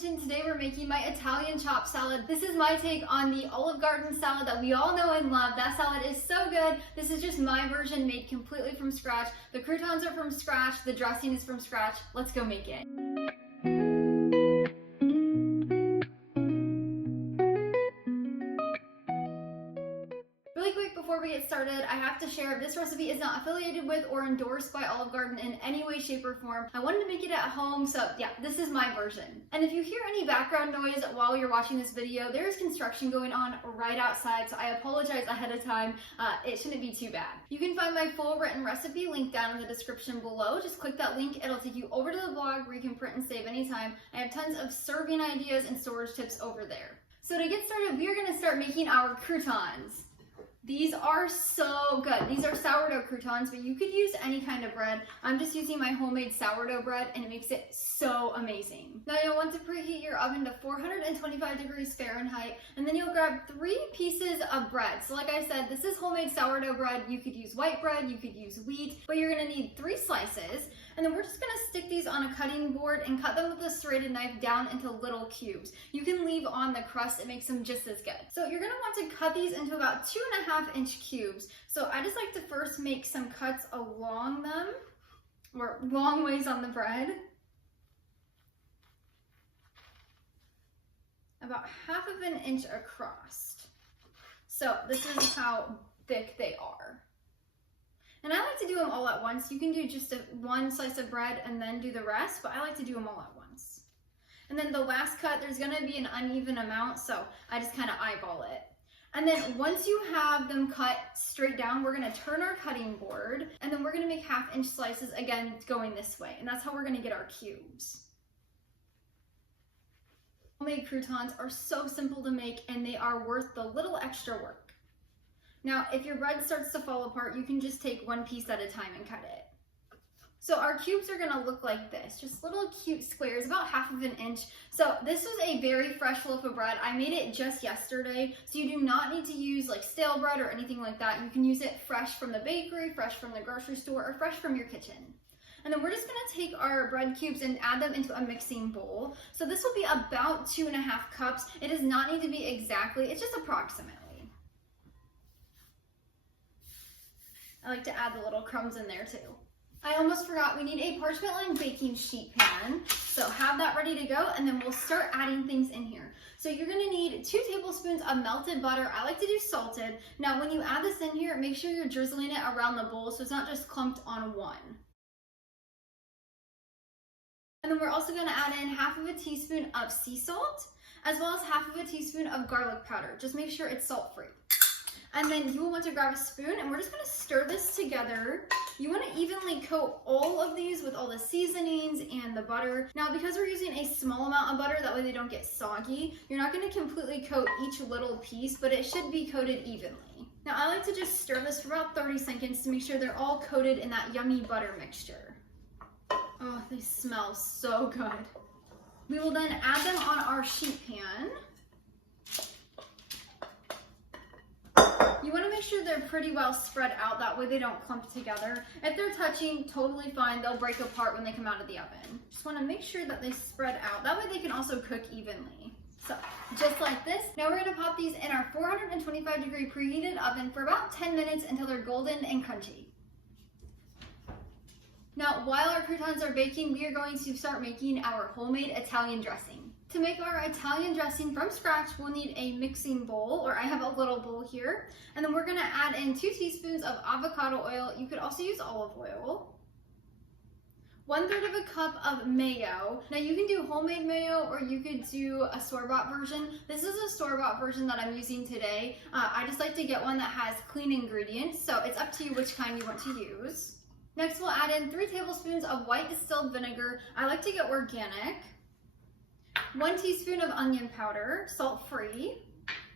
kitchen. Today we're making my Italian chopped salad. This is my take on the Olive Garden salad that we all know and love. That salad is so good. This is just my version made completely from scratch. The croutons are from scratch. The dressing is from scratch. Let's go make it. Really quick before we get started, I have to share this recipe is not affiliated with or endorsed by Olive Garden in any way, shape, or form. I wanted to make it at home, so yeah, this is my version. And if you hear any background noise while you're watching this video, there is construction going on right outside, so I apologize ahead of time. It shouldn't be too bad. You can find my full written recipe linked down in the description below. Just click that link, it'll take you over to the blog where you can print and save anytime. I have tons of serving ideas and storage tips over there. So to get started, we are gonna start making our croutons. These are so good. These are sourdough croutons, but you could use any kind of bread. I'm just using my homemade sourdough bread and it makes it so amazing. Now you'll want to preheat your oven to 425 degrees Fahrenheit, and then you'll grab 3 pieces of bread. So like I said, this is homemade sourdough bread. You could use white bread, you could use wheat, but you're gonna need 3 slices. And then we're just gonna stick these on a cutting board and cut them with a serrated knife down into little cubes. You can leave on the crust, it makes them just as good. So you're gonna want to cut these into about 2.5 inch cubes. So I just like to first make some cuts along them, or long ways on the bread. About 1/2 inch across. So this is how thick they are. And I like to do them all at once. You can do just one slice of bread and then do the rest, but I like to do them all at once. And then the last cut, there's gonna be an uneven amount, so I just kind of eyeball it. And then once you have them cut straight down, we're gonna turn our cutting board, and then we're gonna make 1/2 inch slices, again, going this way. And that's how we're gonna get our cubes. Homemade croutons are so simple to make, and they are worth the little extra work. Now, if your bread starts to fall apart, you can just take 1 piece at a time and cut it. So our cubes are gonna look like this, just little cute squares, about 1/2 inch. So this was a very fresh loaf of bread. I made it just yesterday, so you do not need to use like stale bread or anything like that. You can use it fresh from the bakery, fresh from the grocery store, or fresh from your kitchen. And then we're just gonna take our bread cubes and add them into a mixing bowl. So this will be about 2.5 cups. It does not need to be exactly, it's just approximately. I like to add the little crumbs in there too. I almost forgot, we need a parchment lined baking sheet pan. So have that ready to go, and then we'll start adding things in here. So you're gonna need 2 tablespoons of melted butter. I like to do salted. Now when you add this in here, make sure you're drizzling it around the bowl so it's not just clumped on one. And then we're also gonna add in 1/2 teaspoon of sea salt, as well as 1/2 teaspoon of garlic powder. Just make sure it's salt-free. And then you will want to grab a spoon, and we're just gonna stir this together. You wanna evenly coat all of these with all the seasonings and the butter. Now, because we're using a small amount of butter, that way they don't get soggy, you're not gonna completely coat each little piece, but it should be coated evenly. Now, I like to just stir this for about 30 seconds to make sure they're all coated in that yummy butter mixture. Oh, they smell so good. We will then add them on our sheet pan. You want to make sure they're pretty well spread out, that way they don't clump together. If they're touching, totally fine, they'll break apart when they come out of the oven. Just want to make sure that they spread out, that way they can also cook evenly. So, just like this. Now we're going to pop these in our 425 degree preheated oven for about 10 minutes until they're golden and crunchy. Now, while our croutons are baking, we are going to start making our homemade Italian dressing. To make our Italian dressing from scratch, we'll need a mixing bowl, or I have a little bowl here. And then we're gonna add in 2 teaspoons of avocado oil. You could also use olive oil. 1/3 cup of mayo. Now you can do homemade mayo, or you could do a store-bought version. This is a store-bought version that I'm using today. I just like to get one that has clean ingredients, so it's up to you which kind you want to use. Next, we'll add in 3 tablespoons of white distilled vinegar. I like to get organic. 1 teaspoon of onion powder, salt-free,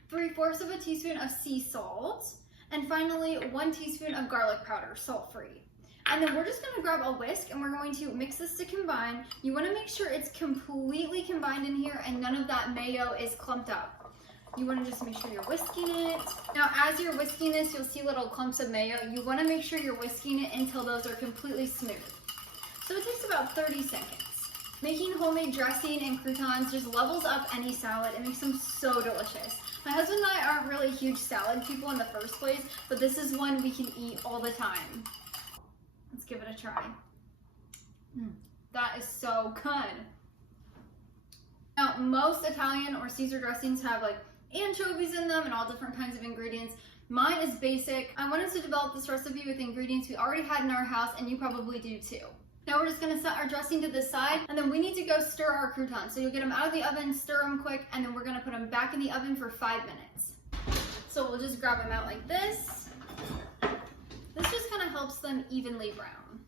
3/4 teaspoon of sea salt, and finally 1 teaspoon of garlic powder, salt-free. And then we're just gonna grab a whisk and we're going to mix this to combine. You wanna make sure it's completely combined in here and none of that mayo is clumped up. You wanna just make sure you're whisking it. Now, as you're whisking this, you'll see little clumps of mayo. You wanna make sure you're whisking it until those are completely smooth. So it takes about 30 seconds. Making homemade dressing and croutons just levels up any salad. It makes them so delicious. My husband and I aren't really huge salad people in the first place, but this is one we can eat all the time. Let's give it a try. That is so good. Now, most Italian or Caesar dressings have like anchovies in them and all different kinds of ingredients. Mine is basic. I wanted to develop this recipe with ingredients we already had in our house, and you probably do too. Now we're just gonna set our dressing to the side, and then we need to go stir our croutons. So you'll get them out of the oven, stir them quick, and then we're gonna put them back in the oven for 5 minutes. So we'll just grab them out like this. This just kind of helps them evenly brown.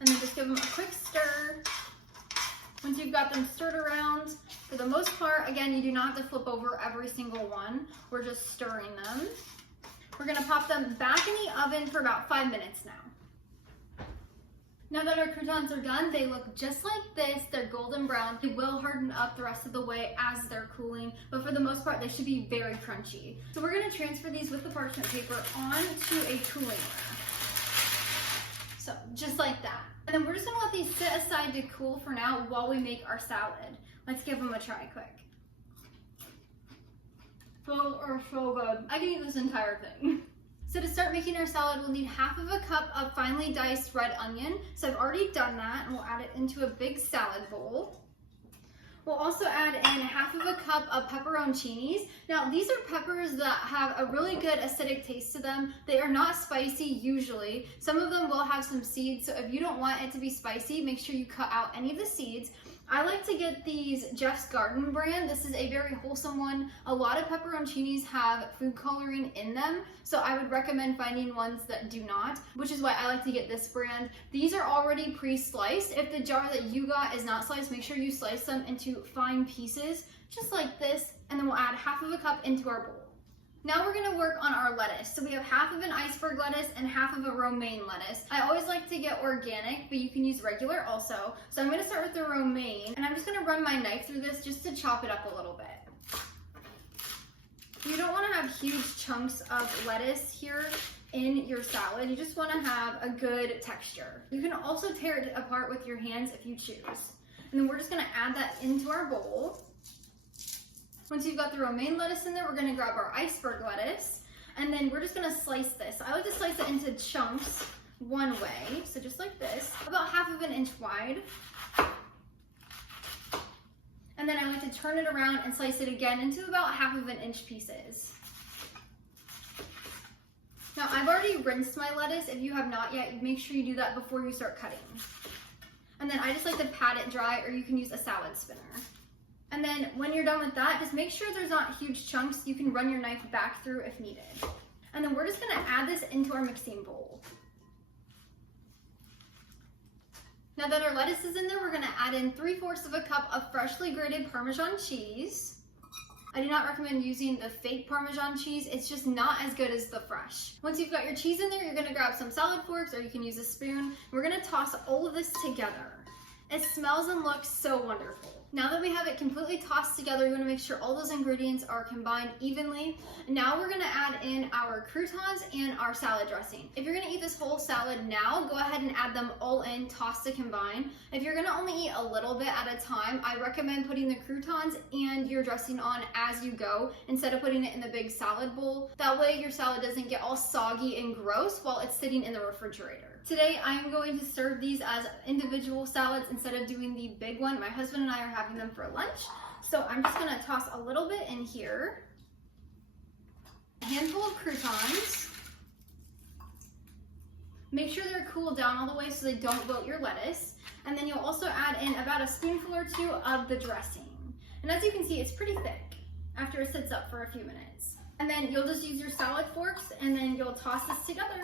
And then just give them a quick stir. Once you've got them stirred around, for the most part, again, you do not have to flip over every single one. We're just stirring them. We're gonna pop them back in the oven for about 5 minutes now. Now that our croutons are done, they look just like this. They're golden brown. They will harden up the rest of the way as they're cooling, but for the most part, they should be very crunchy. So we're gonna transfer these with the parchment paper onto a cooling rack. So just like that. And then we're just gonna let these sit aside to cool for now while we make our salad. Let's give them a try quick. Those are so good. I can eat this entire thing. So to start making our salad, we'll need half of a cup of finely diced red onion. So I've already done that, and we'll add it into a big salad bowl. We'll also add in half of a cup of pepperoncinis. Now, these are peppers that have a really good acidic taste to them. They are not spicy usually. Some of them will have some seeds, so if you don't want it to be spicy, make sure you cut out any of the seeds. I like to get these Jeff's Garden brand. This is a very wholesome one. A lot of pepperoncinis have food coloring in them, so I would recommend finding ones that do not, which is why I like to get this brand. These are already pre-sliced. If the jar that you got is not sliced, make sure you slice them into fine pieces, just like this, and then we'll add half of a cup into our bowl. Now we're gonna work on our lettuce. So we have half of an iceberg lettuce and half of a romaine lettuce. I always like to get organic, but you can use regular also. So I'm gonna start with the romaine, and I'm just gonna run my knife through this just to chop it up a little bit. You don't wanna have huge chunks of lettuce here in your salad. You just wanna have a good texture. You can also tear it apart with your hands if you choose. And then we're just gonna add that into our bowl. Once you've got the romaine lettuce in there, we're gonna grab our iceberg lettuce, and then we're just gonna slice this. I like to slice it into chunks one way, so just like this, about half of an inch wide. And then I like to turn it around and slice it again into about half of an inch pieces. Now I've already rinsed my lettuce. If you have not yet, make sure you do that before you start cutting. And then I just like to pat it dry, or you can use a salad spinner. And then when you're done with that, just make sure there's not huge chunks. You can run your knife back through if needed. And then we're just gonna add this into our mixing bowl. Now that our lettuce is in there, we're gonna add in 3/4 of a cup of freshly grated Parmesan cheese. I do not recommend using the fake Parmesan cheese. It's just not as good as the fresh. Once you've got your cheese in there, you're gonna grab some salad forks, or you can use a spoon. We're gonna toss all of this together. It smells and looks so wonderful. Now that we have it completely tossed together, you want to make sure all those ingredients are combined evenly. Now we're going to add in our croutons and our salad dressing. If you're going to eat this whole salad now, go ahead and add them all in, toss to combine. If you're going to only eat a little bit at a time, I recommend putting the croutons and your dressing on as you go, instead of putting it in the big salad bowl. That way your salad doesn't get all soggy and gross while it's sitting in the refrigerator. Today I am going to serve these as individual salads instead of doing the big one. My husband and I are having them for lunch. So I'm just gonna toss a little bit in here. A handful of croutons. Make sure they're cooled down all the way so they don't wilt your lettuce. And then you'll also add in about a spoonful or two of the dressing. And as you can see, it's pretty thick after it sits up for a few minutes. And then you'll just use your salad forks, and then you'll toss this together.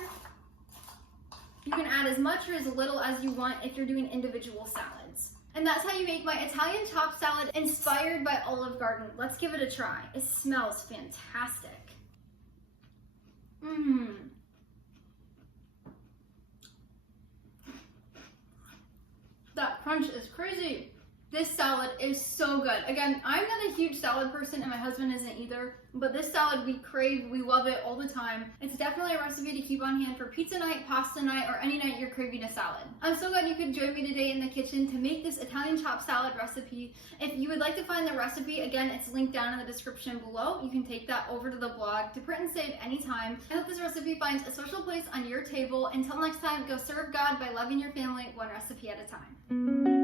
You can add as much or as little as you want if you're doing individual salads. And that's how you make my Italian chopped salad inspired by Olive Garden. Let's give it a try. It smells fantastic. That crunch is crazy. This salad is so good. Again, I'm not a huge salad person and my husband isn't either, but this salad we crave, we love it all the time. It's definitely a recipe to keep on hand for pizza night, pasta night, or any night you're craving a salad. I'm so glad you could join me today in the kitchen to make this Italian chopped salad recipe. If you would like to find the recipe, again, it's linked down in the description below. You can take that over to the blog to print and save anytime. I hope this recipe finds a special place on your table. Until next time, go serve God by loving your family one recipe at a time.